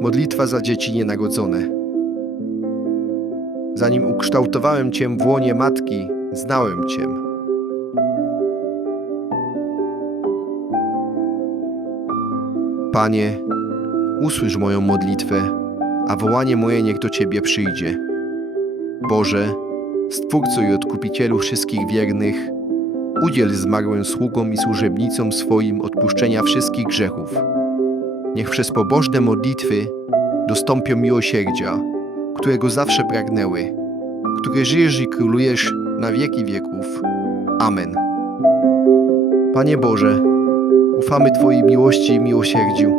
Modlitwa za dzieci nienagodzone. Zanim ukształtowałem Cię w łonie matki, znałem Cię. Panie, usłysz moją modlitwę, a wołanie moje niech do Ciebie przyjdzie. Boże, Stwórco i Odkupicielu wszystkich wiernych, udziel zmarłym sługom i służebnicom swoim odpuszczenia wszystkich grzechów. Niech przez pobożne modlitwy dostąpią miłosierdzia, którego zawsze pragnęły, które żyjesz i królujesz na wieki wieków. Amen. Panie Boże, ufamy Twojej miłości i miłosierdziu,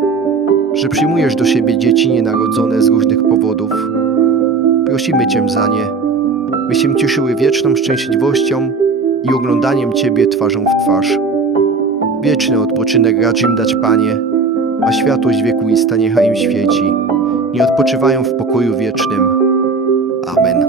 że przyjmujesz do siebie dzieci nienarodzone z różnych powodów. Prosimy Cię za nie, by się cieszyły wieczną szczęśliwością i oglądaniem Ciebie twarzą w twarz. Wieczny odpoczynek racz im dać, Panie, a światłość wiekuista niechaj im świeci. Nie odpoczywają w pokoju wiecznym. Amen.